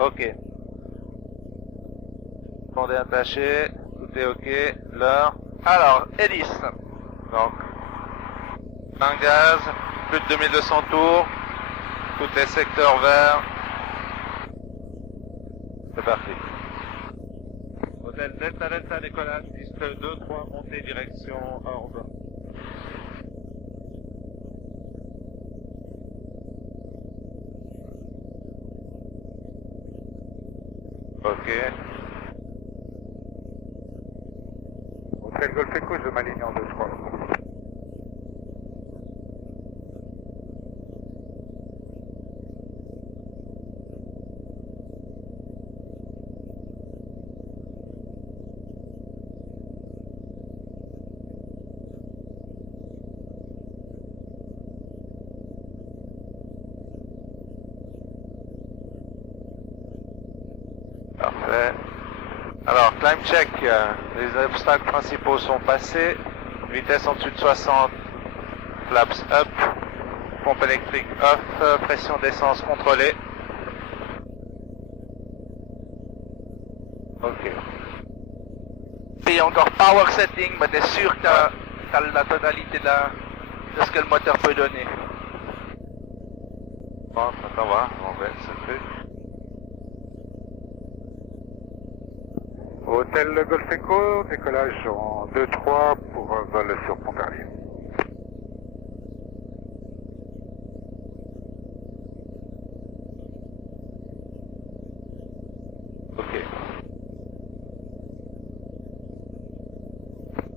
Ok. Fondé attaché, tout est ok. L'heure. Alors, hélice. Donc, un gaz, plus de 2200 tours. Tout est secteur vert. C'est parti. Hôtel Delta Delta décollage, piste 2-3, montée direction Orbe. Ok. Hôtel Golf Echo, je m'aligne en 2-3. Parfait. Alors, climb check, les obstacles principaux sont passés, vitesse en dessous de 60, flaps up, pompe électrique off, pression d'essence contrôlée. Ok. Puis encore power setting, mais t'es sûr que t'as la totalité de ce que le moteur peut donner. Bon, ça va, on va ce truc. Hôtel Golf Echo, décollage en 2-3 pour un vol sur Pontarlier. Ok.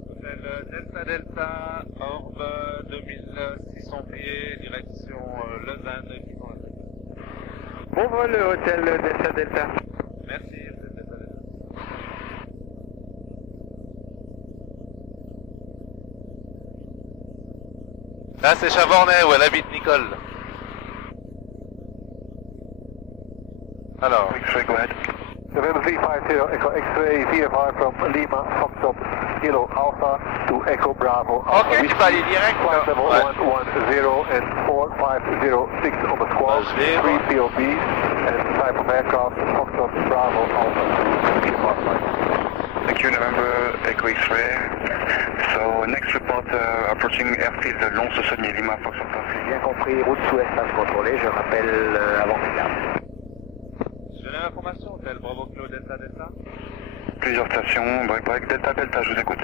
Hôtel Delta Delta, Orbe, 2600 pieds, direction Lausanne. Bon vol, hôtel Delta Delta. Merci, Hôtel Delta Delta. Là, c'est Chavornay, où elle habite Nicole. Alors. X-ray, go ahead. November 350, Echo X-ray, VFR from Lima, Foxtrot, Kilo Alpha to Echo Bravo. Ok, tu peux aller direct. Flight level Ouais. 110 and 4506 on the squawk, Vas-y, 3 POB, and type of aircraft, Foxtrot Bravo Alpha to VFR flight. Thank you, November Echo X-ray. So next report approaching airfield Lons-Saunier, Lima, Foxtrot. Bien compris, route sous espace contrôlé, je rappelle avant que garde. Je donne l'information, Hôtel Bravo Kilo Delta Delta. Plusieurs stations, break, Delta, Delta, je vous écoute.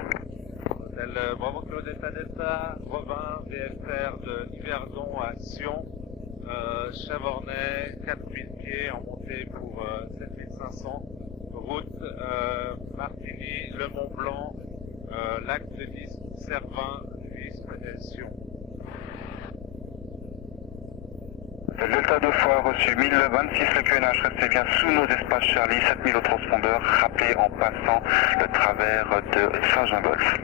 Hôtel Bravo Kilo Delta Delta, Revin, VFR de Yverdon à Sion, Chavornay, 4000 pieds en montée pour 7500, route Martigny, Le Mont Blanc, Lac de Disque, Servin, Visp et Sion. Delta 2 fois reçu 1026, le QNH restez bien sous nos espaces Charlie, 7000 au transpondeur, rappelé en passant le travers de Saint-Jean-Golf.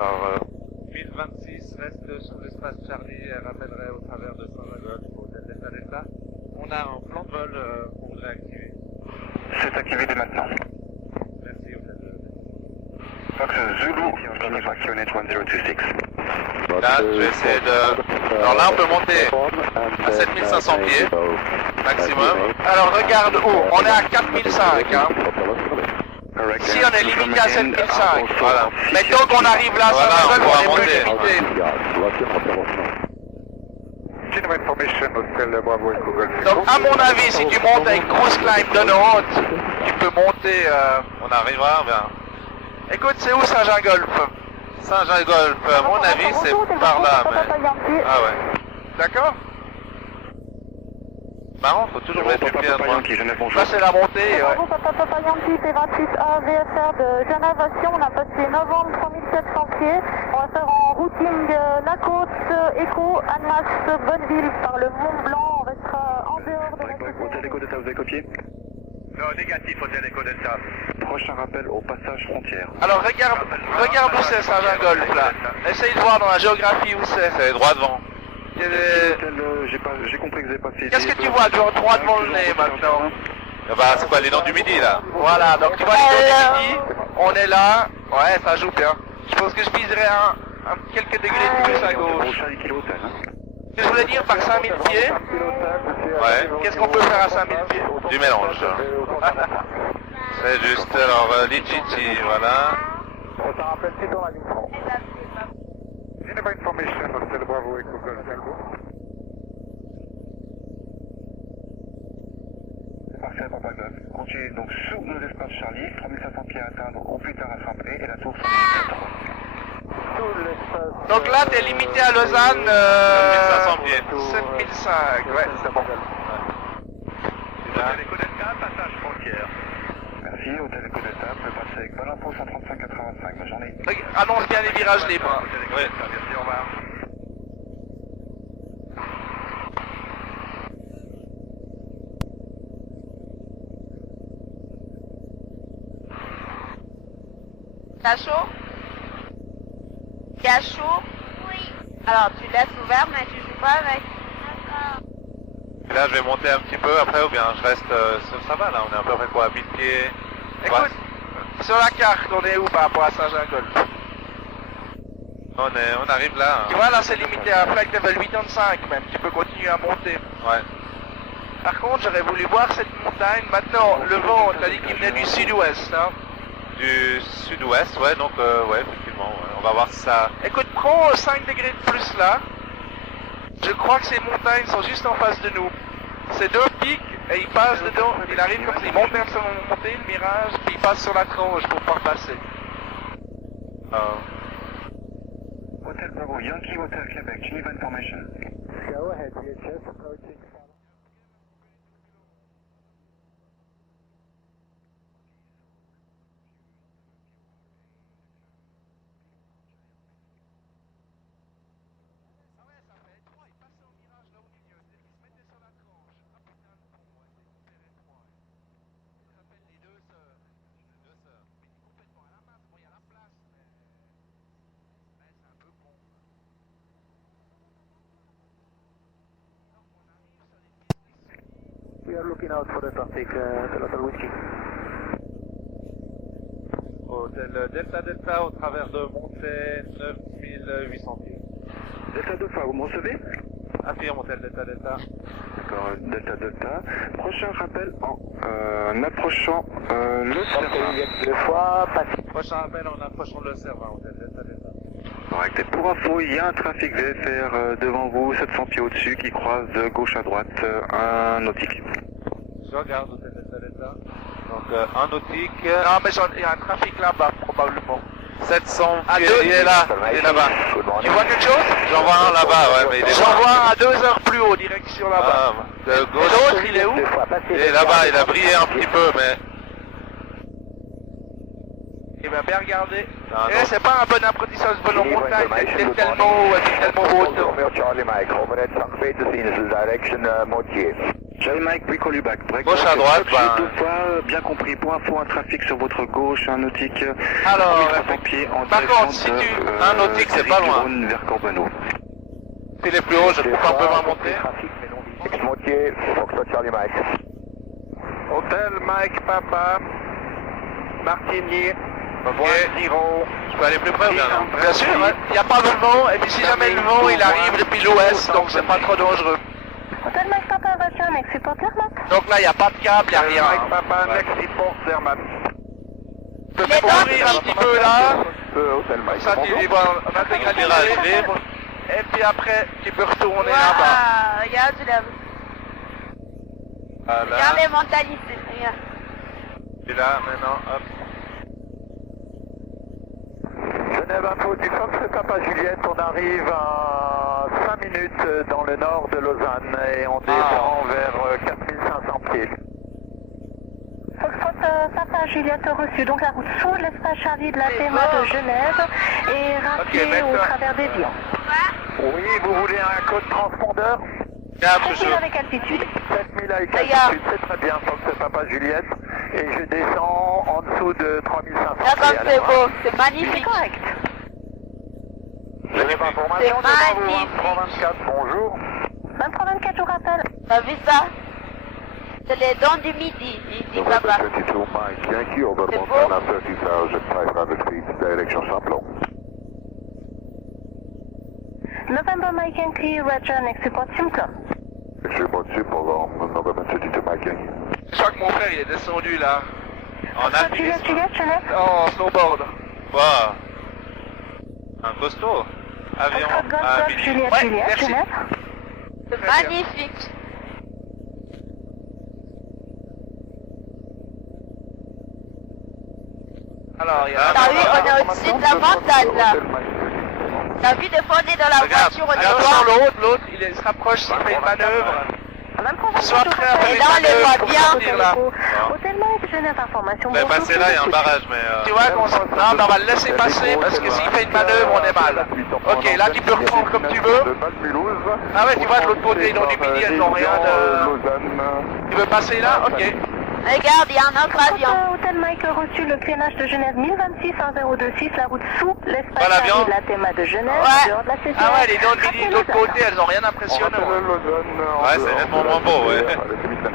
Alors, 1026 reste sur l'espace Charlie et rappellerai au travers de Saint-Jean-Golf au Delta Delta. On a un plan de vol pour réactiver. C'est activé dès maintenant. Merci, Hôtel Delta. Fox Zulu, Evacuation 1026. Là, je vais essayer de... Alors là, on peut monter à 7500 pieds, maximum. Alors, regarde où, on est à 4005, hein. Si on est limité à 7005, voilà. Mais tant qu'on arrive là, Voilà, on est plus limité. General information, Hôtel Bravo Echo Golf Echo. Donc, à mon avis, si tu montes avec Cruise Climb de haute, tu peux monter... On arrivera vers... Écoute, c'est où Saint-Jean-Golf? Saint-Jean-Golf, à mon avis, c'est par là, mais... Ah ouais. D'accord? Marrant, faut toujours mettre les pieds à droite. Ça, c'est la montée, ouais. Papa Yankee, P28A, VFR de Genève à Sion, on a passé novembre 3700 pieds. On va faire en routing la côte, Echo, Annemasse, Bonneville par le Mont Blanc. On restera en dehors de la Hôtel Echo Delta, vous avez copié? Non, négatif, Hôtel Echo Delta. Prochain rappel au passage frontière. Alors, regarde où c'est Saint-Jean-Golf, là. Essaye de voir dans la géographie où c'est. C'est droit devant. Il y a des... J'ai compris que vous avez passé... Qu'est-ce que tu vois? Tu vois droit devant le nez, maintenant. Ah bah, c'est quoi, les dents du midi, là? Voilà, donc tu vois les dents du midi, on est là. Ouais, ça joue bien. Je pense que je viserais quelques degrés de plus à gauche. Charlie Kilo Hotel, hein. Ce que je voulais dire par 5000 pieds, Ouais. Qu'est-ce qu'on peut faire à 5000 pieds? Du mélange. C'est juste, alors, Lichiti, voilà. On s'en rappelle si dans la ligne 30. Geneva Information, Hotel Bravo, Echo Golf Tango. C'est parfait, Papa Golf. Continuez donc sous nos espaces Charlie, 3500 pieds à atteindre au plus tard à Saint-Pré et la tour 74. Donc là, t'es limité à Lausanne, 7500 pieds. 7005, ouais, c'est bon. Hôtel Echo Delta, passage frontière. Merci, Hôtel Echo Delta, peut passer avec bonne info 135-85, bonne journée. Annonce bien les virages libres. Oui. Merci, au revoir. T'as chaud? T'as chaud? Oui. Alors tu laisses ouvert mais tu joues pas avec. D'accord. Là, je vais monter un petit peu après, ou bien je reste... ça va, là, on est à peu près quoi, à 1000 pieds. Écoute, sur la carte, on est où par rapport à Saint-Jean-Golf? On arrive là. Tu vois, là, c'est limité à flight level 85 même. Tu peux continuer à monter. Ouais. Par contre, j'aurais voulu voir cette montagne. Maintenant, le vent, t'as dit qu'il venait du sud-ouest, hein? Du sud-ouest, ouais, donc, ouais, effectivement, ouais. On va voir si ça... Écoute, prends 5 degrés de plus là. Je crois que ces montagnes sont juste en face de nous. C'est deux pics et il passe dedans. Il arrive comme ça, il monte vers son montée, le mirage, puis il passe sur la tranche pour pouvoir passer. Hôtel Bravo, Yankee Hotel Québec, Geneva Information. Go ahead, VHS approaching. We are looking out for the traffic, Hotel Whiskey. Hôtel Delta Delta au travers de montée 9800 pieds. Delta Delta, vous me recevez? Affirme Hôtel Delta Delta. D'accord, Delta Delta. Prochain rappel en approchant le Cervin. Deux fois, passé. Prochain appel en approchant le Cervin, Hôtel Delta Delta. Correct. Et pour info, il y a un trafic VFR devant vous, 700 pieds au-dessus, qui croise de gauche à droite un nautique. Je regarde Hôtel Delta Delta. Donc, un nautique. Non, mais il y a un trafic là-bas, probablement. 700 À pieds. deux. Il est là, il est là-bas. Tu vois quelque chose? J'en vois un là-bas, ouais, mais il est J'en loin. vois un à 2 heures plus haut, direction là-bas. Ah, de Et gauche. l'autre, il est où? Deux fois, passé. Il est là-bas, il a brillé un petit peu, mais... Il va bien regarder. Ah, Eh, non. c'est pas un bon apprentissage volant montagne, c'est tellement haut. Romeo Charlie Mike, overhead St. Peter's in the direction Motier. Charlie Mike, we call you back. Break Gauche à droite, J'ai ben- deux fois, bien compris. Pour info, un trafic sur votre gauche, un nautique. Alors, 1300 pieds en par direction contre, si de, tu- un nautique, c'est pas loin. Rhône vers Corbenoux. S'il est plus haut, je coupe un peu ma montée. Trafic, mais non direct. Motier, Foxtrot Charlie Mike. Hôtel Mike Papa, Martigny, Ok. Je peux aller plus près ou bien non? Bien sûr, il n'y a pas de vent, et puis si jamais le vent il arrive depuis l'ouest, donc c'est pas trop dangereux. Hôtel Mike Papa, voiture, next report Zermatt. Donc là, il n'y a pas de câble, il n'y a rien. Mike Papa, next report Zermatt. Tu peux même ouvrir un petit peu là, Hôtel Mike. ça tu les vois en intégralité, et puis après, tu peux retourner là-bas. Waouh, regarde, tu l'as vu. Voilà. Regarde les montagnes ici, regarde. Et là, maintenant, hop. Genève Info du Fox Papa Juliette, on arrive à 5 minutes dans le nord de Lausanne et on descend vers 4500 pieds. Foxtrot Papa Juliette reçu, donc la route sous l'espace Charlie de la TMA de Genève et rappelé au travers des Vians. Oui, vous voulez un code transpondeur? Cap, 7000 avec altitude. 7000 avec Regarde. altitude, c'est très bien, Fox Papa Juliette. Et je descends en dessous de 3500 Regarde pieds. comme c'est beau, c'est C'est magnifique. correct. Genève Information C'est devant vous, magnifique. 2324, bonjour. 23-24, je vous rappelle. T'as vu ça? C'est les dents du midi, il dit papa. 22 Mike Yankee, over C'est beau. Montana 30,500 feet, direction Champlon. November Mike Yankee, Roger, next report Simplon. Je crois que mon frère il est descendu là. En alpinisme. En snowboard. Wow. Un costaud. Avion à midi. Ouais, merci. C'est magnifique. Alors, il y a T'as vu, on est au-dessus de la montagne là. T'as vu des fois on est dans la Regarde, voiture, on est regarde loin. sur l'autre, il se rapproche, il fait une manœuvre. Sois prêt à faire Et une là, on les manœuvre voit pour bien. sortir là. Hôtel Mike, Genève Information. Mais passer là, il y a un barrage, mais... Tu vois qu'on non, mais on va le laisser passer parce que s'il fait une manœuvre, on est mal. Ok, là tu peux reprendre comme tu veux. Ah ouais, tu vois de l'autre côté, ils ont du midi, elles n'ont rien de... Tu veux passer là? Ok. Regarde, il y a un autre avion. Hôtel Mike a reçu le PNH de Genève 1026 026, la route sous l'espace Pas l'avion. de la Théma de Genève, Ouais. dehors de la CCR. Ah ouais, les dents de midi de l'autre côté, elles ont rien impressionné. Ouais, c'est nettement moins beau, ouais.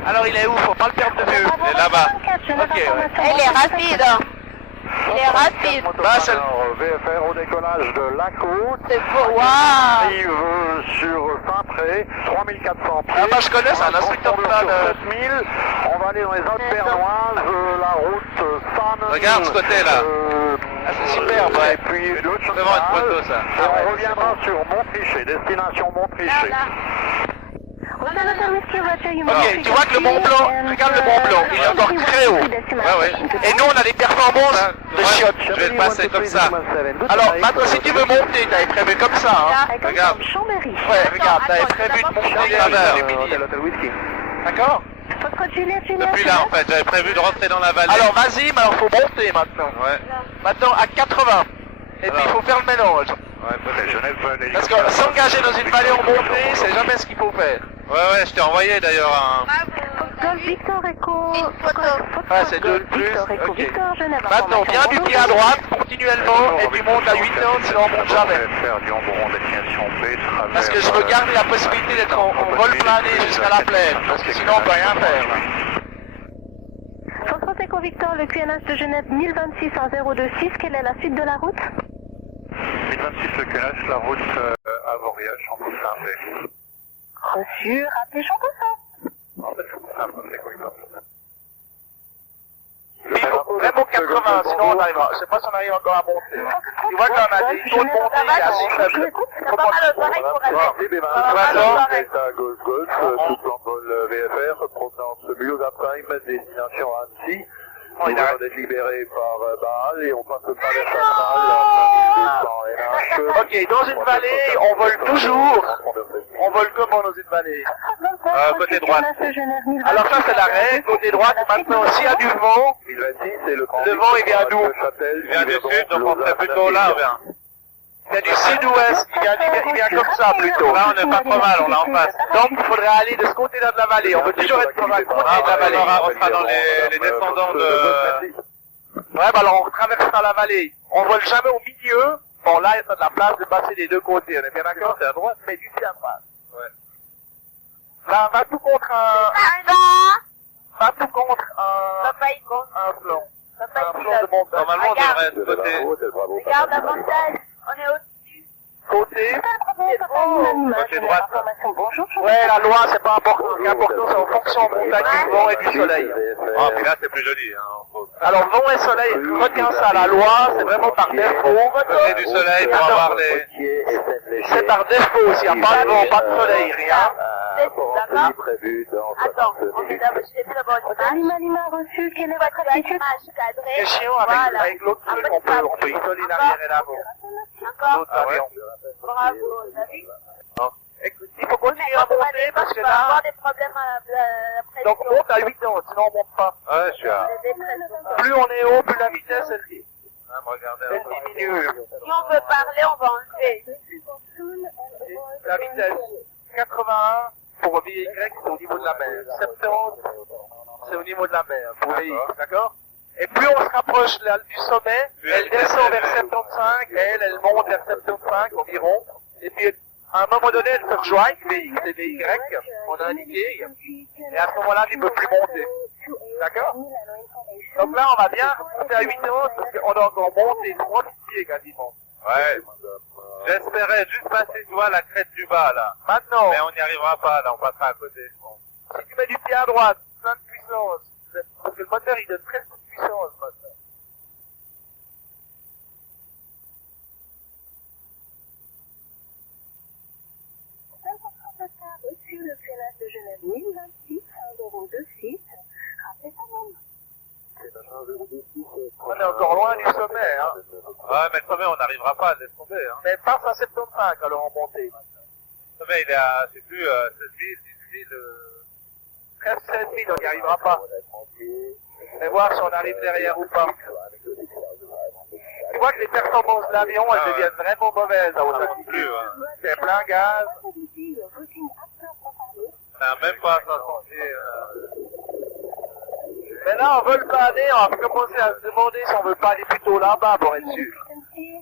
Alors il est où? Faut pas le perdre de vue. Il est là-bas. Ok, ouais. Il est rapide. Hein. Il est rapide. Bah, c'est le... VFR au décollage de la côte. C'est beau. Waouh. Arrive sur Saint-Pré, 3400 pieds. Ah bah je connais, c'est un instructeur de plan. 7000. On va aller dans les Alpes bernoises, la route San. Regarde ce côté-là. Ah c'est super, Et ouais. puis le Vraiment une photo, ça. Et on reviendra sur Montrichet, destination Là, Montrichet. là. Ok, tu vois que le Mont Blanc, regarde le Mont Blanc, il est encore très haut. Ouais, ouais. Et nous on a des performances de chiottes. Je vais le passer comme ça. Alors maintenant si tu veux monter, t'avais prévu comme ça, hein. Regarde. Chambéry. Ouais, regarde, t'avais attends, prévu de monter d'abord, les travers. midi. D'accord? Depuis là, en fait, j'avais prévu de rentrer dans la vallée. Alors vas-y, mais alors faut monter maintenant. Ouais. Maintenant à 80. Et puis il faut faire le mélange. Ouais, peut-être. Parce que s'engager dans une vallée en montée, c'est jamais ce qu'il faut faire. Ouais, je t'ai envoyé d'ailleurs un... Golf Victor Echo. Une photo. Ah, c'est deux de plus. Victor Echo, Ok. Victor Genève Maintenant, Information. viens du pied à droite, continuellement, et tu montes à 8 ans, sinon on monte jamais. Parce que je veux garder la possibilité d'être en vol plané jusqu'à la plaine, parce que sinon on peut rien faire. là. Foxtrot Echo Victor, le QNH de Genève 1026 026, quelle est la suite de la route? 1026 le QNH, la route à Voriage, en route Saint-Pré. Reçu, rappelez Champoussin. En fait, c'est quoi Mais il faut vraiment 80, sinon on arrivera. Je sais pas si on arrive encore à monter. Tu vois qu'on a des taux de montée assez faibles. T'as pas mal aux oreilles pour aller. Golf, tout plan vol VFR, provenance Mulhouse-Time, destination Annecy. On vient d'être libéré par Bâle et on passe le traversal Ok, dans une vallée, on vole toujours. On vole comment dans une vallée? Côté droite. Alors ça c'est la règle, côté droite, maintenant s'il y a du vent, 2026, c'est le le vent il vient d'où? Il vient du sud, donc on serait plutôt là, bien. Il y a du sud-ouest, il vient comme ça plutôt. Là, on n'est pas trop mal, on est en face. Donc il faudrait aller de ce côté-là de la vallée, on veut toujours être dans un côté de la vallée. On sera dans les descendants de... Ouais, bah alors on traversera la vallée. On vole jamais au milieu. Bon, là, il y a de la place de passer des deux côtés. On est bien d'accord? C'est à droite, mais du pied à droite. Ouais. Là, va tout contre un... Va tout contre un flanc. Un flanc de montagne. Normalement, on devrait être côté... Regarde la montagne. On est au-dessus. Côté. Côté droite. Bonjour. Ouais, la loi, c'est pas important. Ce qui est important, c'est en fonction en montagne du vent et du soleil. Oh, mais là, c'est plus joli. Hein. Alors, vent et soleil, retiens ça. La loi, c'est vraiment par défaut. Côté du soleil pour avoir les... C'est par défaut. S'il n'y a pas de vent, pas de soleil, rien. D'accord. prévu dans Attends, on est d'abord, je t'ai fait d'abord une image. Lima reçu, quelle est votre Une attitude? image cadrée. C'est chiant Voilà. avec l'autre truc, on peut isoler l'arrière et l'avant. Encore. L'autre avion. Bravo, t'as vu? Écoute, il faut continuer à monter parce que on va avoir là, des problèmes après. donc on monte à 8 ans, sinon on monte pas. Ouais, je suis à... Plus on est haut, plus la vitesse elle Regardez un peu. diminue. Si on veut parler, on va enlever. La vitesse 81 pour VY, c'est au niveau de la mer. 70, c'est au niveau de la mer pour VX, d'accord? Et plus on se rapproche du sommet, elle descend vers 75, et elle monte vers 75 environ. Et puis, à un moment donné, elle se rejoignent, VX et VY, on a indiqué, et à ce moment-là, il ne peut plus monter. D'accord? Donc là, on va bien monter à 8 ans, parce qu'on a encore monté 3 pieds quasiment. Ouais. J'espérais juste passer, tu vois, la crête du bas, là. Maintenant, Mais on n'y arrivera pas, là, on passera à côté, je pense. si tu mets du pied à droite, plein de puissance, parce que le moteur il donne très peu de puissance maintenant. Sur le freinage de Genève 1026, numéro 26, rappelez ça même. On est encore loin du sommet, hein. Ouais, mais le sommet, on n'arrivera pas à le laisser tomber, hein. Mais passe à 75 alors en montée. Le sommet, il est à, je sais plus, 16 000, 18 000, 13 16 000, on n'y arrivera pas. Mais voir si on arrive derrière ou pas. Tu vois que les performances de l'avion, elles deviennent vraiment mauvaises à haute altitude. hein. C'est plein gaz. Ça n'a même pas 500 pieds, Maintenant, on veut le planer, on va commencer à se demander si on veut pas aller plutôt là-bas pour être sûr. Tu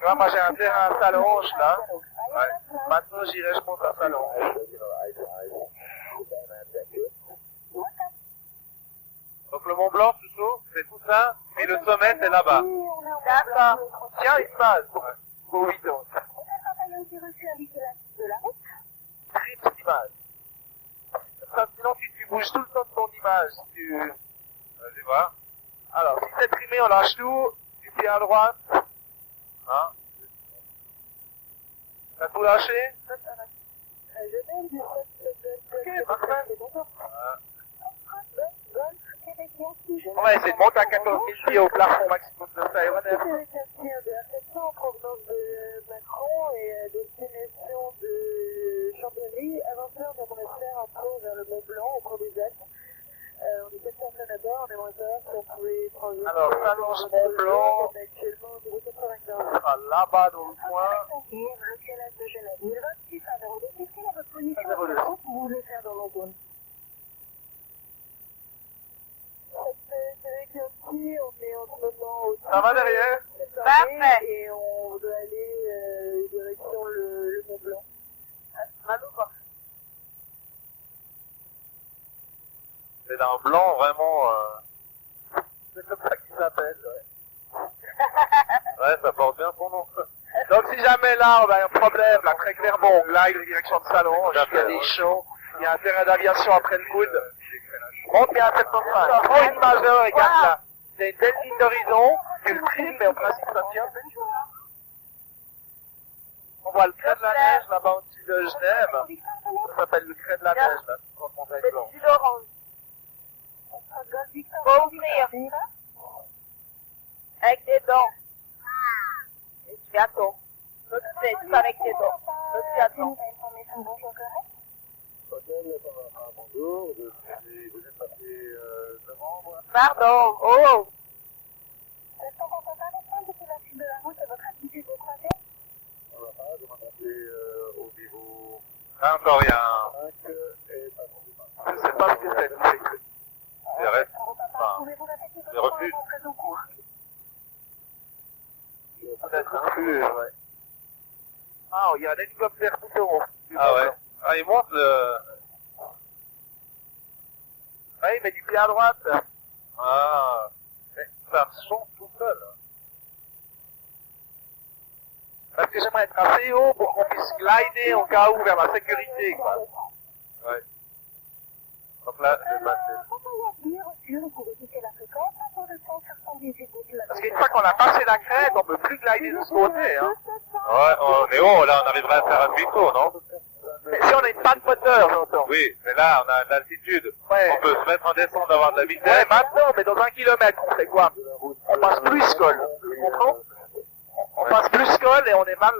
vois, moi j'ai un terrain à Salonge là. Ouais. Maintenant j'irai, je monte à Salonge. Donc le Mont Blanc, Soussou, c'est tout ça, et le sommet, c'est là-bas. D'accord. Tiens, il se passe. Au bidon. Triple image. Ça, sinon tu bouges tout le temps de ton image. Vas-y, voir. Alors, si c'est trimé, on lâche tout. Du pied à droite. Hein? T'as tout lâché? Ok, parfait. On va essayer de monter à 14 000 pieds au plafond maximum de cet aéronef. En provenance de Macron et destination de Chambéry, avanceur de monastère en cours vers le Mont Blanc au cours des Alpes. On est passé en Canada, on aimerait savoir si on pouvait prendre... Alors, Salonge Mont Blanc, on est actuellement au niveau 95. sera là-bas dans le coin. Recalage de Genève 1026 à 02. Quelle est votre position de route que vous voulez faire dans la zone? C'est on est en ce moment au Ça va derrière? Parfait. Et on doit aller direction le Mont Blanc. C'est d'un blanc vraiment... C'est comme ça qu'il s'appelle, ouais. Ouais, ça porte bien son nom. Donc si jamais là on a un problème, là très clairement on glide en direction de Salon, il y a des champs, il y a un terrain d'aviation après le coude. Monte bien à 75. Prends une majeure et regarde là. C'est une belle ligne d'horizon, tu le trimes mais au principe ça tient. On voit le crêt de la neige là-bas au-dessus de Genève. Ça s'appelle le crêt de la neige là. C'est du orange. Faut ouvrir. Avec des dents. Et tu attends. C'est tout avec tes dents. Tu attends. Pardon. Oh. Là encore, il y a un... Je sais pas ce que c'est. des restes, enfin, des refuges. Peut-être un peu, ouais. Ah, il y a un hélicoptère tout en haut. Ah ouais. Ah, il monte le... Ouais, il met du pied à droite. Ah, mais ça change tout seul. Parce que j'aimerais être assez haut pour qu'on puisse glider au cas où vers la sécurité, quoi. Ouais. Donc là, je vais passer. Parce qu'une fois qu'on a passé la crête, on peut plus glider de ce côté, hein. Ouais, on est haut, là, on arriverait à faire un demi-tour, non? Mais si on a une panne moteur, j'entends. Oui, mais là, on a de l'altitude. Ouais. On peut se mettre en descente, avoir de la vitesse. Ouais, maintenant, mais dans 1 kilomètre, on fait quoi? On passe plus col. Tu comprends? On passe plus col et on est mal.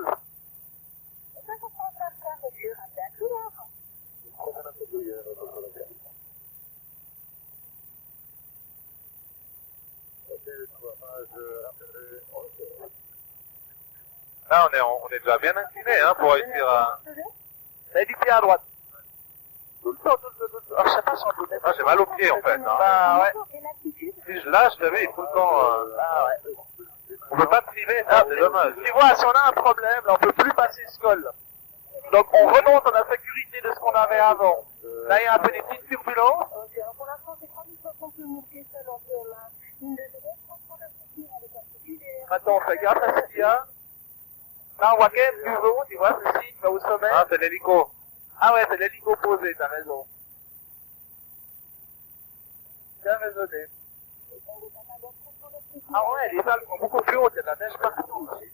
Là, on est déjà bien incliné, hein, pour réussir à... Et du pied à droite. Tout le temps, tout le temps. Ah, je sais pas si on peut mettre. Ah, j'ai mal aux pieds, en fait, hein. Bah, ouais. Si je lâche, t'as vu, tout le temps... Ah, ouais. On peut pas trimer, ça, c'est dommage. Tu vois, si on a un problème, là, on peut plus passer ce col. Donc, on remonte à la sécurité de ce qu'on avait avant. Là, il y a un peu des petites turbulences. Pour l'instant, c'est 3060 monter seul en la ligne de Genève, transport de sécurité avec un Maintenant, on fait gaffe à ce qu'il y a. Là, on voit quand même du vent, tu vois, ce signe, au sommet. Ah, c'est l'hélico. Ah ouais, c'est l'hélico posé, t'as raison. Bien raisonné. Ah ouais, les salles sont beaucoup plus hautes, il y a de la neige partout aussi.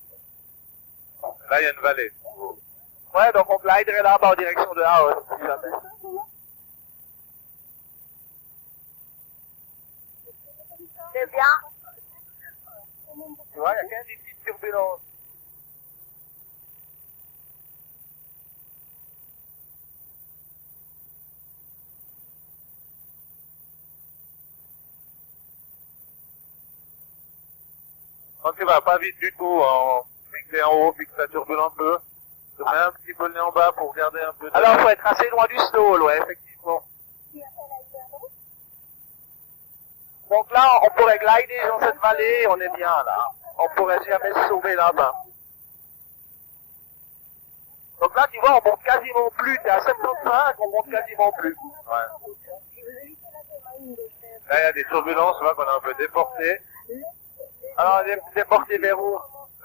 Là, il y a une vallée. Ouais, donc on gliderait là-bas en direction de Haos, si jamais. C'est bien. Tu vois, il y a quand même des petites turbulences. Quand tu vas pas vite du tout, en fixé en haut, puis que ça turbule un peu, tu mets un petit peu le nez en bas pour garder un peu de... Alors, il faut être assez loin du stall, ouais, effectivement. Donc là, on pourrait glider dans cette vallée, on est bien là. On pourrait jamais se sauver là-bas. Donc là, tu vois, on monte quasiment plus. T'es à 75, on monte quasiment plus. Ouais. Là, il y a des turbulences, tu vois, qu'on est un peu déporté. Alors, on est déporté vers où?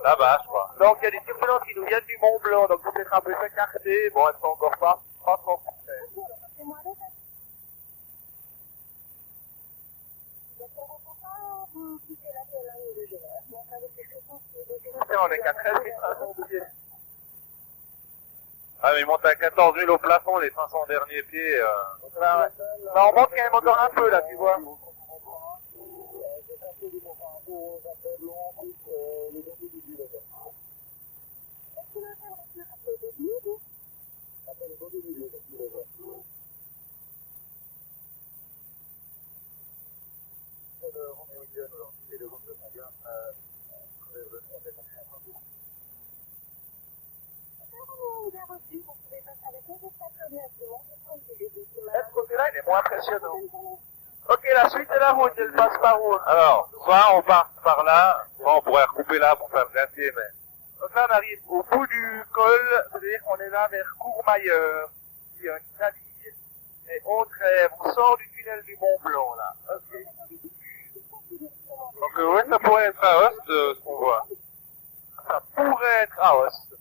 Là-bas, je crois. Donc, il y a des turbulences qui nous viennent du Mont Blanc, donc faut être un peu s'écarter. Bon, elles sont encore pas trop complètes. On est qu'à 13 500 pieds. Ah, mais ils montent à 14 000 au plafond, les 500 derniers pieds. Là, ouais. Bah, on monte quand même encore un peu, là, tu vois. Ce côté-là, il est moins impressionnant. Ok, la suite de la route, elle passe par où? Alors, soit on part par là, soit on pourrait recouper là pour faire le glacier, mais... Donc là, on arrive au bout du col, c'est-à-dire qu'on est là vers Courmayeur, il y a une Italie. Et on crève, on sort du tunnel du Mont Blanc, là. Ok. Donc, ouais, ça pourrait être à Host, ce qu'on voit. Ça pourrait être Aoste.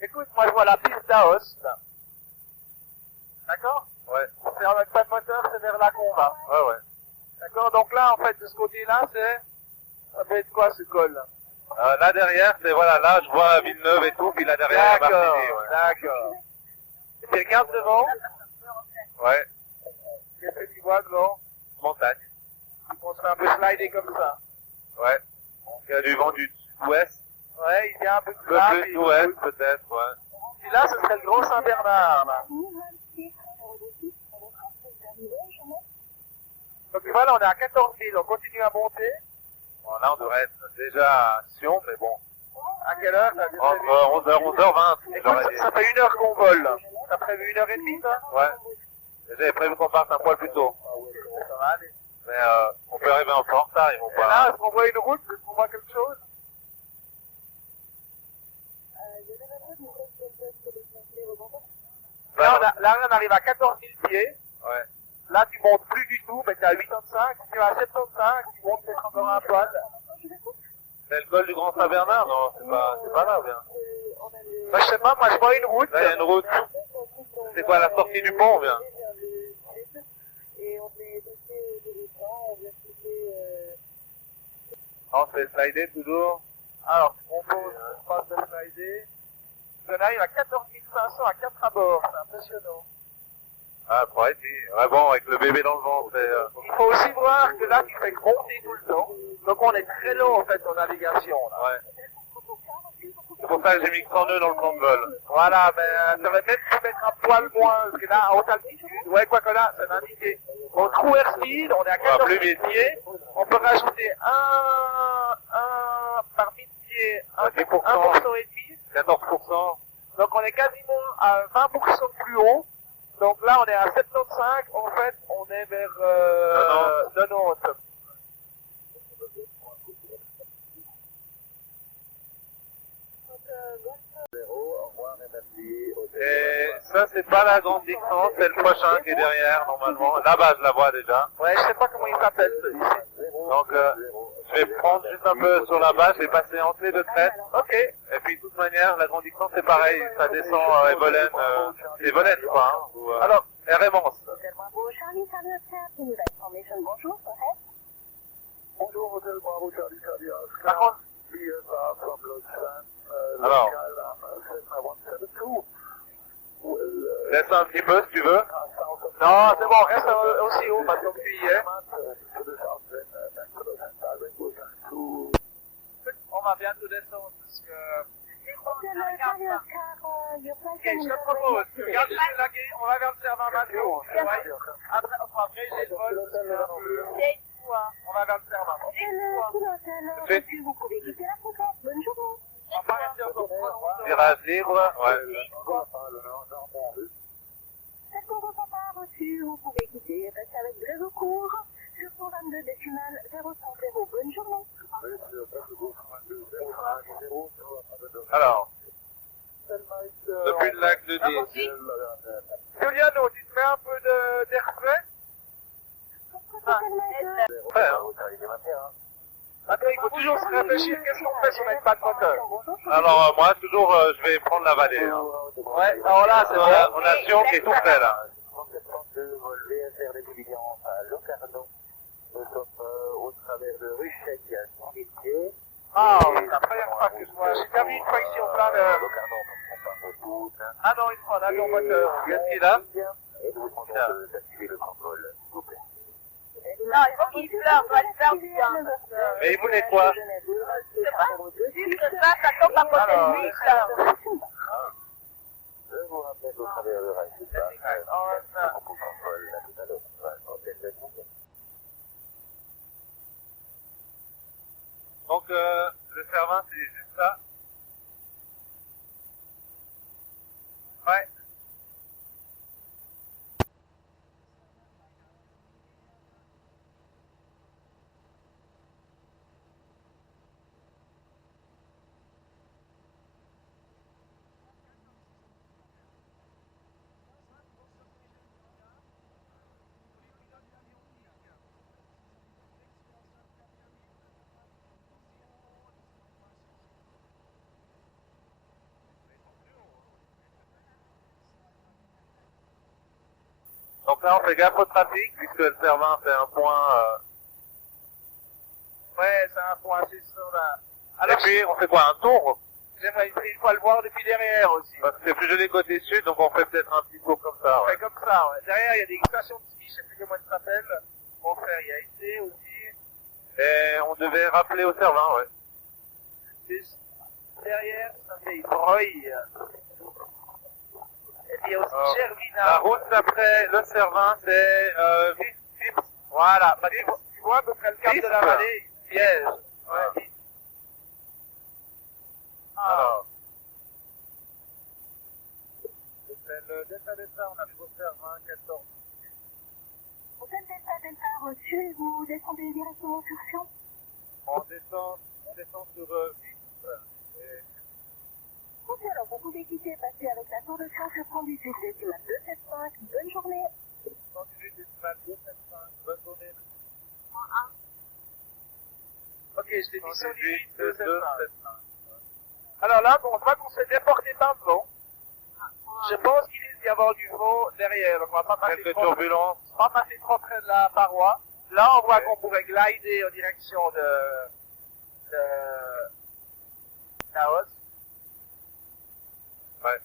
Écoute, moi je vois la piste d'Aoste, là. D'accord? Ouais, C'est avec pas de moteur, c'est vers là qu'on va. ouais. D'accord? Donc là, en fait, de ce côté-là, c'est... Ça peut être quoi, ce col, là? Là derrière, c'est voilà, là je vois Villeneuve et tout, puis là derrière, il y a D'accord, Martigny, ouais. d'accord. Et tu regardes devant? Ouais, Qu'est-ce que tu vois devant? montagne. On se fait un peu slider comme ça. Ouais. Donc, il y a du vent du sud-ouest, Ouais, il y a un peu de un peu là, plus sud-ouest peut-être, ouais. Et là, ce serait le Gros Saint-Bernard, là. Donc voilà, on est à 14 000, on continue à monter. Bon, là on devrait être déjà à Sion, mais bon. À quelle heure? T'as déjà prévu? Entre 11h, 11h20, Écoute, j'aurais dit. ça fait 1 heure qu'on vole, là. T'as prévu 1h30, toi? Ouais. J'avais prévu qu'on parte un poil plus tôt. Ça va aller. Mais on peut arriver un peu en retard, ils vont Et là, pas... est-ce qu'on voit une route? Est-ce qu'on voit quelque chose? Là, on arrive à 14 000 pieds. Ouais. Là, tu montes plus du tout, mais t'es à 85. Si tu es à 75, tu montes peut-être encore un poil. C'est le col du Grand Saint-Bernard? Non, c'est pas là, bien. Bah, je sais pas, moi je vois une route. Là, il y a une route. C'est quoi, la sortie du pont, bien? On se fait slider toujours. Alors, on passe de slider. On arrive à 14 500 à 4 à bord, c'est impressionnant. Ah, pour être dit. Ouais, bon, avec le bébé dans le ventre, c'est... Il faut aussi voir que là, tu fais que monter tout le temps. Donc on est très long en fait en navigation. Là. Ouais. C'est pour ça que j'ai mis 100 nœuds dans le plan de vol. Voilà, mais ça va peut-être se mettre un poil moins, parce que là, à haute altitude, ouais, quoi que là, c'est indiqué. Au trou airspeed, on est à 14 plus 000 vite. pieds. On peut rajouter un par 1000 pieds, 1% 10%. et demi. 14%. Donc on est quasiment à 20% plus haut. Donc là, on est à 75. En fait, on est vers 90. Et ça, c'est pas la grande distance, c'est le prochain qui est derrière, normalement. Là-bas, je la vois déjà. Ouais, je sais pas comment il s'appelle celui-ci. Donc, Je vais prendre juste un peu sur la base, je vais passer en clé de crête. Ok. Et puis de toute manière, la grande distance c'est pareil, ça descend Evolène, c'est Evolène quoi. Hein, ou, alors, RMance. Charlie Charlie Oscar, Team Information, bonjour, Bonjour, Hôtel Bravo Charlie Charlie Oscar. Par contre, VFR from Lausanne, alors, local, Cessna 172. laisse un petit peu si tu veux. Non, c'est bon, reste aussi haut parce que tu y es. On va bientôt descendre parce que... Charlie Oscar, your Ok, je te propose, regarde juste la grille, on va vers le servant maintenant. Après, j'ai le vol, on va vers le servant. Hôtel, vous pouvez quitter la fréquence, bonne journée. On va rester encore. Virage libre, ouais. Cette conversation pas reçue, vous pouvez quitter, restez avec réseau court, sur 122 décimales 050, bonne journée. Alors, depuis le lac de 10. Giuliano, tu te fais un peu d'air frais? Ouais, hein. Maintenant, il faut toujours se réfléchir, qu'est-ce qu'on fait si on n'a pas de moteur? Alors, moi, toujours, je vais prendre la vallée. Hein. Ouais, alors là, c'est vrai, on a Sion qui est tout près, là. Vol VFR des Millions à Locarno. Nous sommes au travers de Ruchec à 100 000 pieds. Ah, c'est la première fois que je vois. J'ai déjà vu une fois ici au plan de... Ah non, une fois, on a vu en moteur. Qu'est-ce qu'il a? Et nous demandons d'activer le contrôle, s'il vous plaît. Non, il faut qu'il pleure, on va le faire bien. Mais il voulait quoi? Je sais pas, juste que ça tombe à côté de lui, ça. Je vous rappelle au travers de Raïs. Au contrôle, à tout à l'heure. Donc, le servant, c'est juste ça. Ouais. Donc là, on fait gaffe au trafic, puisque le servant fait un point... Ouais, c'est un point assez sur la... Alors, et puis, on fait quoi, un tour? J'aimerais une fois le voir depuis derrière aussi. Parce que c'est plus joli côté sud, donc on fait peut-être un petit tour comme ça. Ouais. On fait comme ça, ouais. Derrière, il y a des stations de ski, je sais plus comment elles s'appellent. Mon frère y a été aussi. Et on devait rappeler au servant, ouais. Juste derrière, ça fait Breuil. Et puis il y a aussi Gervina. La route d'après le Cervin, c'est Vips. Voilà. Bah, tu vois à peu près le cap de la vallée, piège. Ouais. Alors. C'est le Delta, on arrive au Cervin, 14. Hôtel Delta reçu, vous descendez directement sur Sion. On descend sur Vips. Ok, alors vous pouvez quitter, passer avec la tour de Sion sur 118 décimales 275, bonne journée. 118 décimales 275, bonne journée. Ok, je t'ai dit 118 275. Alors là, bon, on voit qu'on s'est déporté par le vent. Je pense qu'il risque d'y avoir du vent derrière, donc on va pas passer quelques turbulences. On va pas passer trop près de la paroi. Là, on voit qu'on pourrait glider en direction de Laos. Ouais.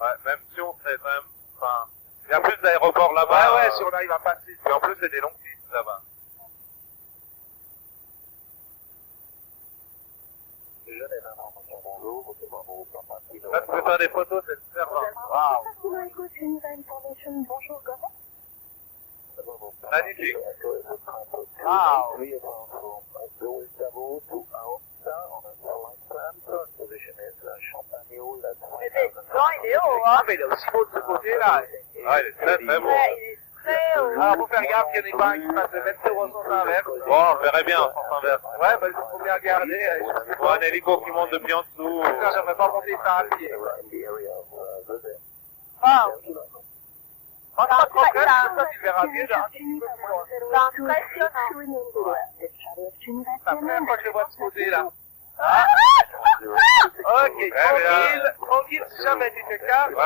Ouais, même si on serait quand même, enfin, il y a plus d'aéroports là-bas. Ouais, si on arrive à passer. Et en plus, c'est des longues pistes là-bas. Là, tu peux faire des photos, c'est super. Waouh. Bonjour, comment? Magnifique. Waouh. Il est haut, hein? Mais il est aussi beau de ce côté-là. Ah, il est très très beau. Ouais, il est très haut. Alors, faut faire gaffe qu'il y en ait pas un qui fasse le mettre au sens inverse. Bon, on verrait bien en sens inverse. Ouais, bah, il faut bien regarder. Bon, un hélico qui monte depuis en dessous. Ça, j'aimerais pas monter ça à pied. Ah, Passe pas trop près, comme ça tu verras mieux là. C'est impressionnant. C'est la première fois que je le vois de ce côté là. Ok, tranquille, si jamais tu te calmes,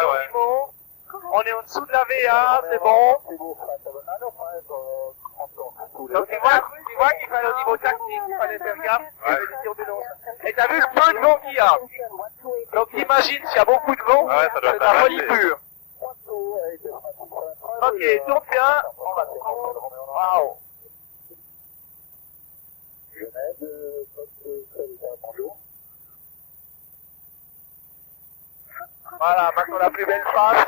on est en dessous de la VA, c'est bon. Donc tu vois qu'il fallait au niveau tactique, il fallait faire gaffe, il y avait des turbulences. Et t'as vu le peu de vent qu'il y a. Donc imagine s'il y a beaucoup de vent, c'est de la folie pure. Ok, tourne bien. Waouh. Voilà, maintenant la plus belle face.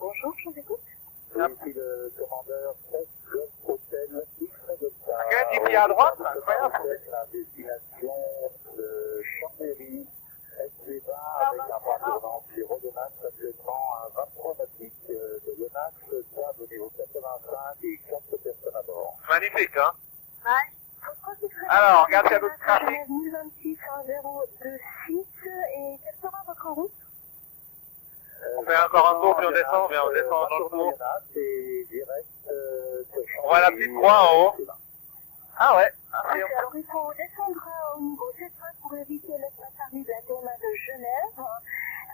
Bonjour, je vous écoute. Ici le commandeur 7 Hôtel X de Quelqu'un dit qu'il est à droite, c'est incroyable. la destination de Chambéry, SC20 avec un point de tournant qui redonnace actuellement à 23 nautiques de Yonax, stable au niveau 85 et 4 personnes à bord. Magnifique, hein? Ouais. Alors, regarde s'il y a d'autres trafics. 1026 1026 et quelle sera votre route? On fait encore un tour, puis on descend, mais on descend dans le tour. Et direct On voit la petite croix en haut. Ah ouais. Alors il faut descendre au niveau 7 pour éviter l'espace arrive la tournée de Genève.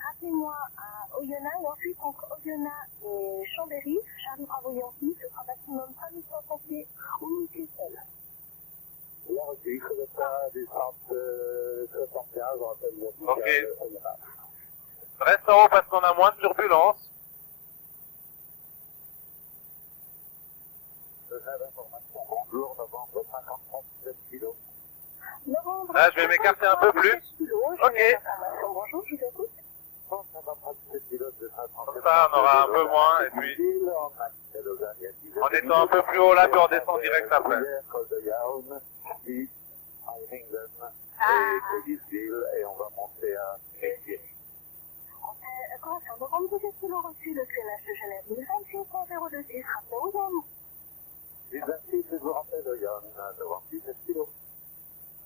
Rappelez-moi à Oyonnax et ensuite entre Oyonnax et Chambéry, Charlie Bravo Yankee, ce sera maximum 3500 pieds ou 1000 pieds seuls. Là aussi, il faudrait pas descendre 75 en appel Ok. Reste en haut parce qu'on a moins de turbulence. Bonjour, novembre 50-37 kilos. Là, je vais m'écarter un peu plus. Ok. Bonjour, je vous écoute. Comme ça, on aura un peu moins. Et puis, en étant un peu plus haut là, puis on descend direct après. Et on va monter à Crécy. Correspondant, comme vous êtes sous le reçu de CNH de Genève 1026.026, rappelez aux hommes. 1026, je vous rappelle, il y a devant 17 kilos.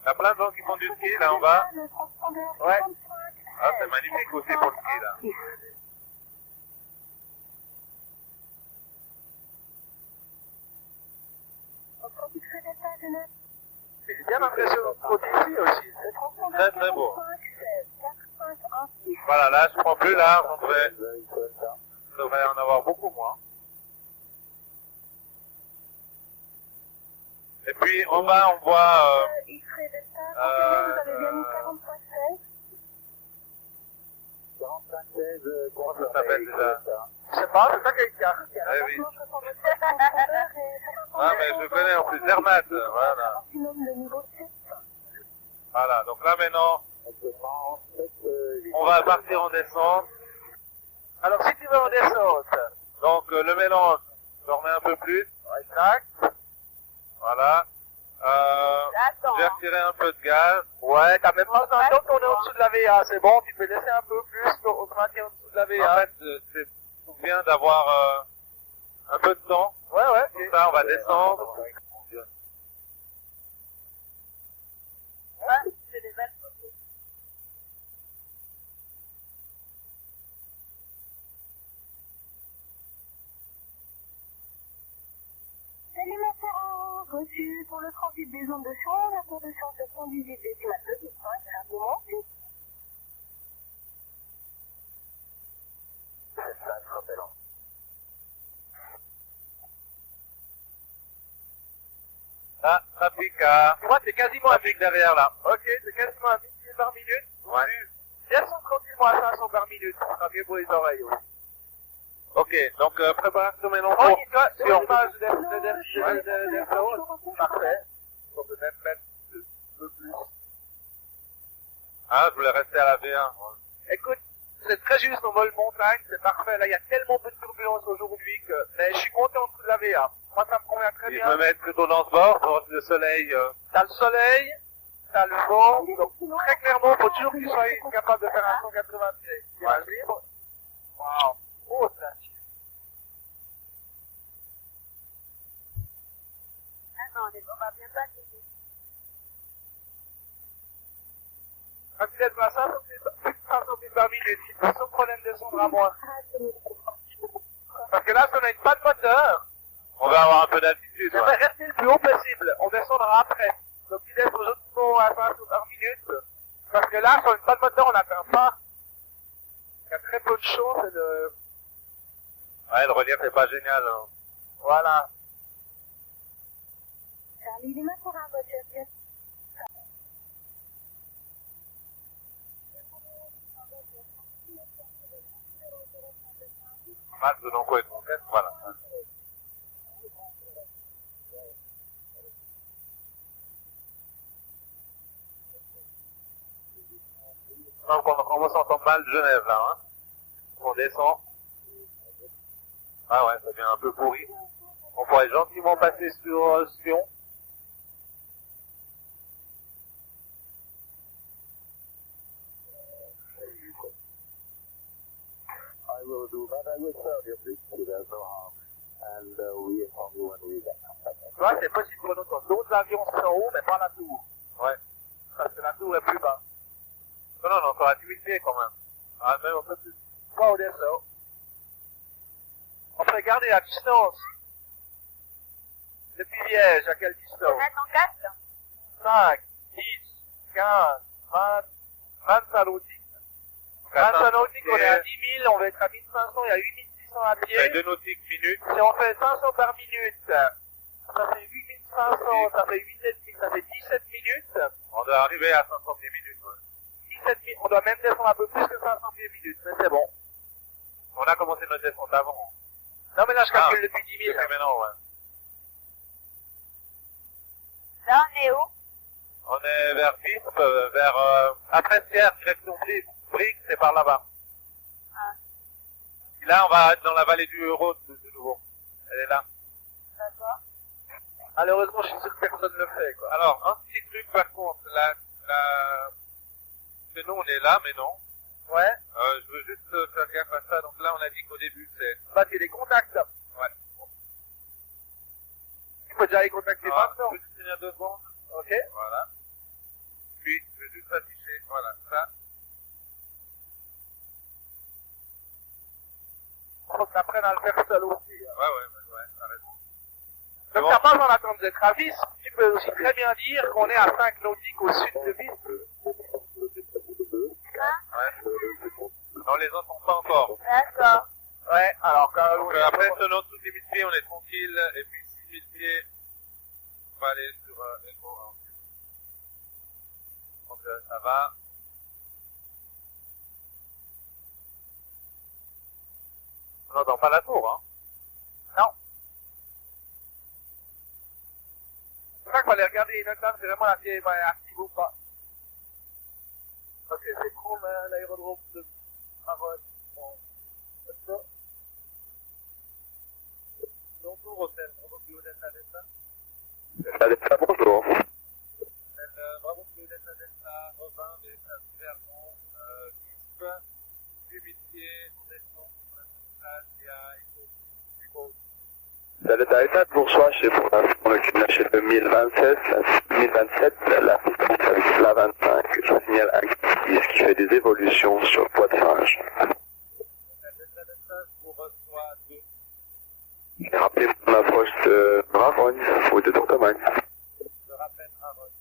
Il y a plein de gens qui font du ski là en bas. Ouais. Ah, c'est magnifique aussi pour le ski là. C'est bien impressionnant de côté ici aussi. Très très beau. Voilà, là je prends plus là, on devrait en avoir beaucoup moins. Et puis en bas on voit comment ça s'appelle déjà? Je sais pas, c'est pas quelqu'un. Eh oui. Ah mais je connais en plus Zermatt, voilà. Voilà, donc là maintenant, on va partir en descente. Alors si tu veux en descente, donc le mélange, je remets un peu plus. Exact. Voilà. J'ai retiré un peu de gaz. Ouais, t'as même pas besoin de tourner en dessous de la VA, c'est bon, tu peux laisser un peu plus, on se maintient en dessous de la VA. En fait, c'est bien d'avoir un peu de temps. Ouais, ouais. Comme ça, on va descendre. Ouais, c'est des belles photos. Élémentaire reçu pour le transit des ondes de champ, la cour de champ de 118 décimales 2.5, simplement. Ah, trafic à... Tu vois, c'est quasiment un pic derrière là. Ok, c'est quasiment un pic par minute. Ouais. Descends tranquillement à 500 par minute, ça sera mieux pour les oreilles. Ouais. Ok, donc préparation maintenant pour... Si on passe de parfait. On peut même mettre un peu plus. Ah, je voulais rester à la V1. Écoute, c'est très juste, on vole montagne, c'est parfait. Là, il y a tellement peu de turbulence aujourd'hui que... Mais je suis content de la V1. Moi, ça me convient très bien. Je me mettre plutôt dans ce bord, pour le soleil. T'as le soleil, t'as le vent, donc très clairement, il faut toujours que tu sois capable de faire un 180 pieds. Ouais. Waouh. Oh, ça. Attendez, on va bien passer. Quand tu laisses à 500 pieds par minute, sans problème de descendre à moins. Parce que là, si on a une panne moteur, On va avoir un peu d'altitude. j'aimerais rester le plus haut possible. On descendra après. Donc il est aux autres mots à 20 par minute. Parce que là, sur une panne moteur, on n'atteint pas. Il y a très peu de choses de... Ouais, le relief est pas génial. Hein. Voilà. Charlie Lima Sierra, voiture. Max de Donco et Tronquette, voilà. Donc on s'entend mal de Genève là, hein. On descend. Ah ouais, ça devient un peu pourri. On pourrait gentiment passer sur Sion. I will do that. I will serve your please to their harm. And we inform you when we get back. Tu vois, c'est possible pour nous quand d'autres avions sont en haut, mais pas la tour. Ouais. Parce que la tour est plus bas. Non, non, non, ça va limiter quand même. Ah, même un peu plus. Soit au descend. On peut regarder la distance. Depuis Liège, à quelle distance? Mettre en 4 5, 10, 15, 20, 25 nautiques. 25 nautiques, on est à 10 000, on va être à 1500 et à 8600 à pied. C'est 2 nautiques minutes. Si on fait 500 par minute, ça fait 8500, ça fait 8,5, ça fait 17 minutes. On doit arriver à 510 minutes. Ouais. 17 minutes, on doit même descendre un peu plus que 500 minutes, mais c'est bon. On a commencé notre descente avant. Non mais là je calcule Ah, depuis 10 000. depuis maintenant, ouais. Là, on est où? On est vers Visp, vers Après-Sierre, direction Brigue, c'est par là-bas. Ah. Et là, on va être dans la vallée du Rhône de nouveau. Elle est là. D'accord. Malheureusement, je suis sûr que personne ne le fait, quoi. Alors, un petit truc par contre, que nous on est là, mais non. Ouais. Je veux juste faire gaffe à ça. Donc là, on a dit qu'au début, c'est... Bah, il y a des contacts. Ouais. Il faut déjà les contacter maintenant. Je vais juste tenir 2 secondes. Ok. Voilà. Puis, je vais juste afficher, voilà, ça. Faut que t'apprennes à le faire seul aussi. Hein. Ouais, arrête. Donc bon. t'as pas besoin d'attendre d'être à Vis. Tu peux aussi très bien dire qu'on est à 5 nautiques au sud de Vis. Ouais. On les entend pas encore. D'accord. Ouais, alors quand Donc après, selon tous les 1000 pieds, on est tranquille. Et puis 6000 pieds, on va aller sur Echo. Donc ça va. On n'entend pas la tour, hein. Non. C'est ça qu'il fallait regarder les notes là, c'est vraiment la vieille active ou pas. Ok, c'est trop l'aérodrome de Maroc. Bon. Bonjour, hôtel. Bravo, Claudette Adessa. Adessa, bonjour. Bravo, Claudette Adessa. Robin, Vermont, Visp, 8000 pieds, on descend, on a il y a Echo. Adessa Adessa, Bourgeois, chez vous. On occupe chez le 1027, la distance avec la 25. Je vous signale actif, ce qui fait des évolutions sur le poids de singe. Adessa, je vous reçois 2. Rappelez-vous l'approche de Ravogne ou de Tourcoing. Je rappelle à Rhodes.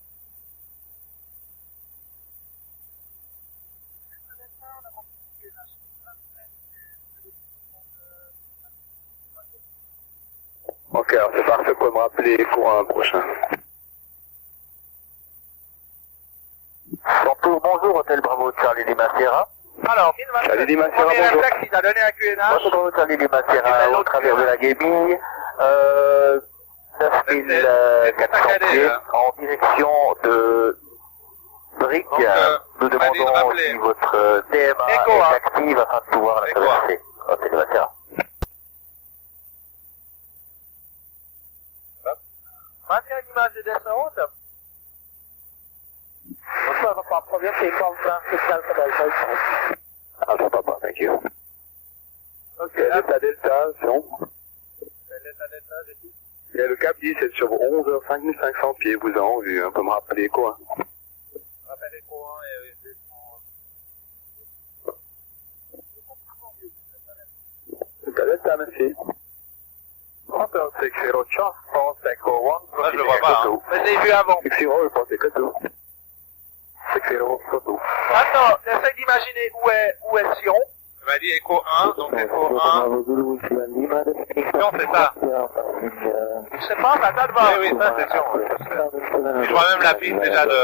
Ok, alors c'est parfait, vous pouvez me rappeler pour un prochain. Bonjour, Hôtel Bravo Charlie Lima Sierra. Alors, Charlie Lima Sierra, premier bonjour. réflexe, il t'a donné un QNH. Bonjour, Charlie Lima Sierra, au travers de la Guébille. 9400 pieds en direction de Brigue. Nous demandons si votre TMA est active afin de pouvoir la traverser. Hôtel Lima Sierra. Maintiens l'image de descente. Ça va pas problème, c'est comme ça, c'est calme dans le Ah, ça va pas, thank you. Ok, Delta, Sion. Delta, j'ai tout. Il y a le cap 17 sur 11, 5500 pieds, vous avez en vue, on peut me rappeler quoi? Rappelle Echo 1 et descend. Delta, merci. Hotel 60 Charles, false Echo 1. Là, je le vois pas. Hein. Mais je l'ai vu avant. 60, repose Echo 2. 60, Echo 2. Maintenant, essaye d'imaginer où est Sion. Il m'a dit Echo 1, donc Echo 1. Non, c'est ça. Je sais pas, ça date va. Oui, ça c'est sûr. Je vois même la piste déjà de...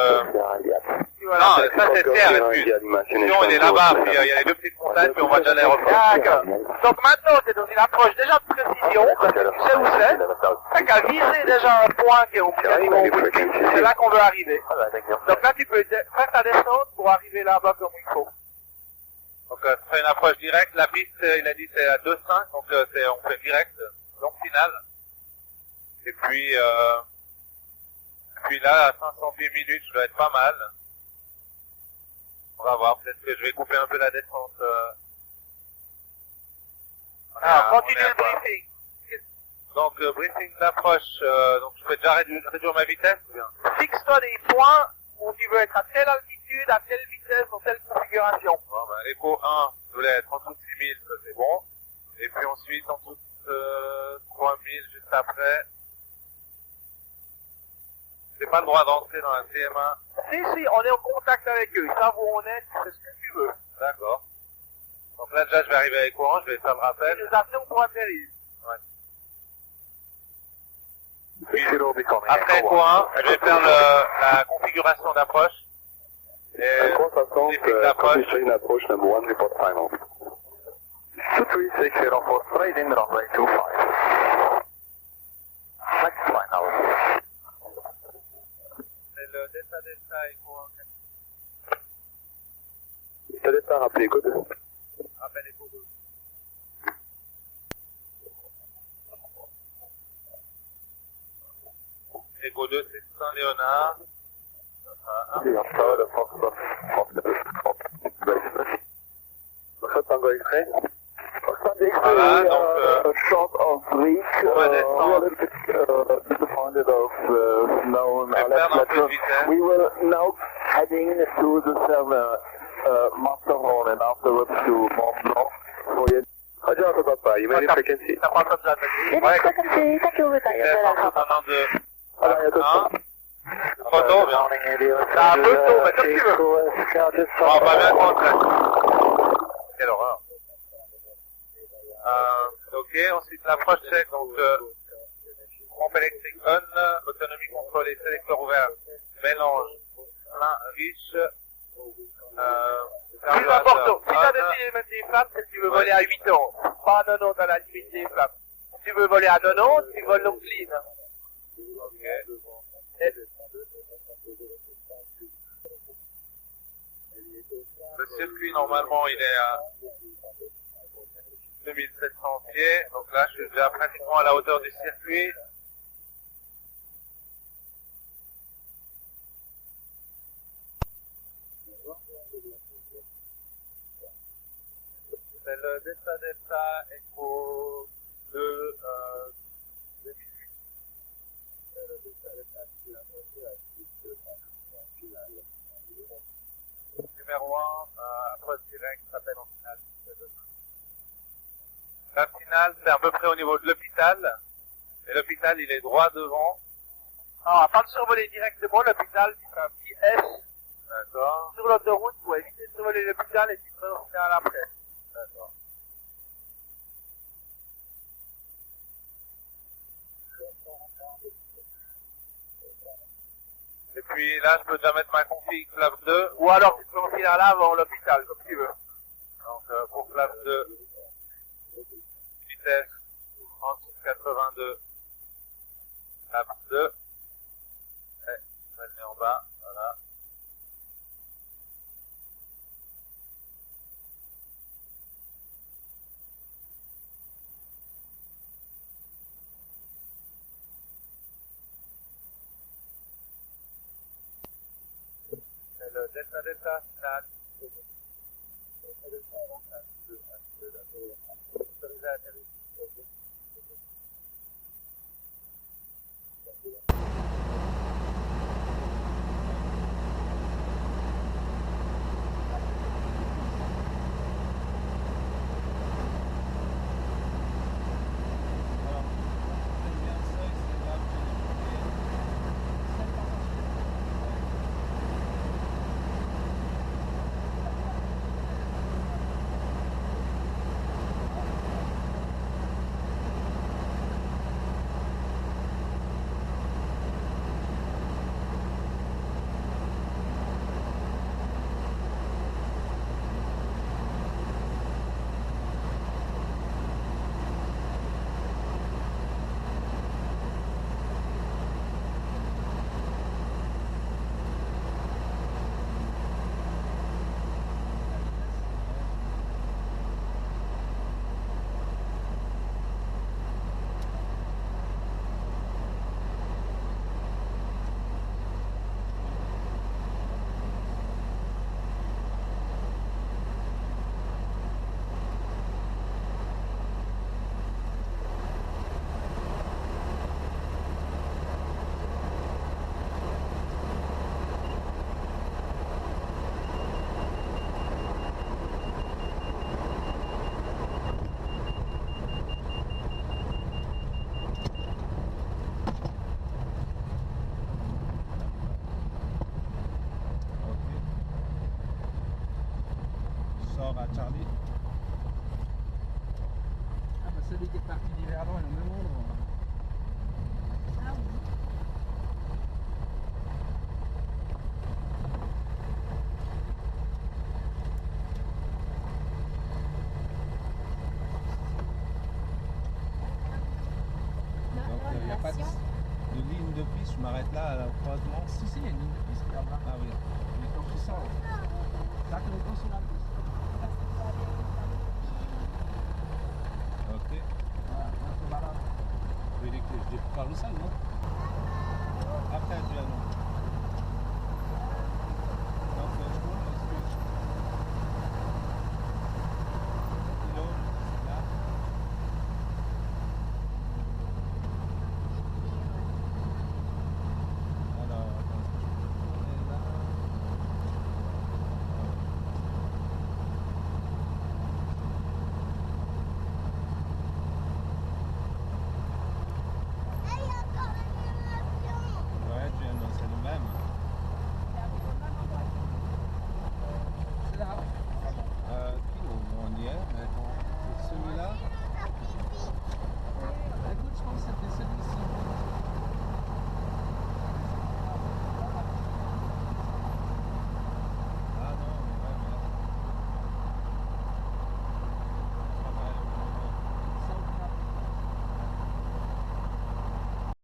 Non, ça c'est terre, et puis Sion il est là-bas, puis il y a les deux petites montagnes, puis on voit déjà l'aéroport. D'accord. Donc maintenant, tu es dans une approche déjà de précision, tu sais où c'est. T'as qu'à viser déjà un point qui est au bout de piste. C'est là qu'on veut arriver. Donc là, tu peux faire ta descente pour arriver là-bas comme il faut. Donc ça fait une approche directe, la piste il a dit c'est à 2,5, donc on fait direct, donc finale. Et puis là, à 500 pieds minutes, je dois être pas mal. On va voir, peut-être que je vais couper un peu la descente. Continue le briefing. Donc briefing d'approche, donc je peux déjà réduire ma vitesse ou bien? Fixe-toi des points où tu veux être à telle altitude, à telle vitesse, dans telle configuration. Bon, ben, Echo 1, je voulais être en dessous de 6000, ça c'est bon. Et puis ensuite en dessous de 3000 juste après. J'ai pas le droit d'entrer dans la CMA. Si, on est en contact avec eux. Ils savent où on est, c'est ce que tu veux. D'accord. Donc là déjà je vais arriver à Echo 1, je vais faire le rappel. Ils nous appellent pour atterrir. Ouais. Puis, après Echo 1, je vais faire la configuration d'approche. Et briefing d'approche. une approche number 1, report final. 236 for straight in runway 25. Next final. C'est le Delta Echo 1. Delta, rappelez Echo 2. Rappel Echo 2. Echo 2 c'est Saint-Léonard. Voilà, donc short of reach, on va descendre. disappointed of snow and Je vais perdre un peu de vitesse. We were now heading to the server Matterhorn and afterwards to Mont Blanc. Roger, papa, you made a frequency. Ça prend comme ça, t'as dit? Ouais. C'est en 1. Trop tôt, bien. C'est un peu tôt, mais comme tu veux. On va bien rentrer. Quelle horreur. Ok, ensuite l'approche check, donc pompe électrique on, autonomie contrôlée, sélecteur ouvert, mélange, plein, riche, Plus important, si tu as décidé de mettre des flammes, c'est que tu veux voler à 8 ans. Pas à 90 à la limite des flammes. Si tu veux voler à 90, tu voles donc clean. ok. Le circuit normalement il est à 2700 pieds, donc là je suis déjà pratiquement à la hauteur du circuit. C'est le Delta Echo 2 2008. Numéro 1, approche directe, s'appelle en finale. La finale, c'est à peu près au niveau de l'hôpital. Et l'hôpital, il est droit devant. Alors, afin de survoler directement l'hôpital, tu fais un petit S D'accord. sur l'autoroute pour éviter de survoler l'hôpital et tu te reviens à l'après. D'accord. Et puis là, je peux déjà mettre ma config flap 2. Ou alors tu te reviens là avant l'hôpital, comme tu veux. Donc pour flap 2, vitesse 30-82, flap 2. Et je vais le mettre en bas, voilà. C'est le Delta finale. nord à Charlie. Ah bah celui qui est parti d'Yverdon est au même endroit. Ah oui. Donc il n'y a pas de ligne de piste, je m'arrête là au croisement. Si, si, il y a une ligne de piste là-bas. Ah oui. Mais quand tu sors, ça te retourne sur la piste. Ok. Voilà, on va là. Je vais par le sale, non?